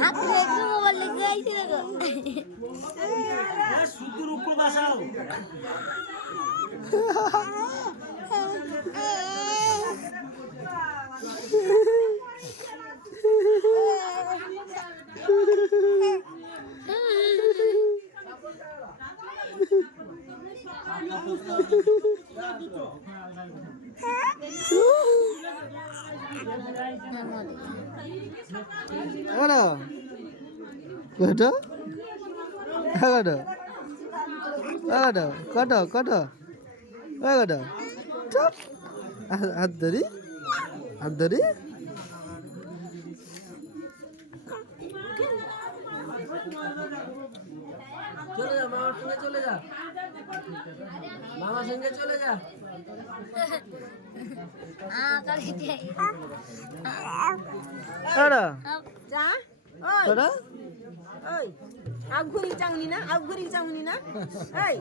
হাত রেখে মোবাইল লেগে আইছিল গো সুতুর উপর বসাও Ada. Ada. Ada. Ada. Kada, kada. Ada. Tap. Adari. Adari. চলে যা মামার সঙ্গে চলে যা মামার সঙ্গে চলে যা Ada. যা Ada. ওই আবঘুরি চাউনি না এই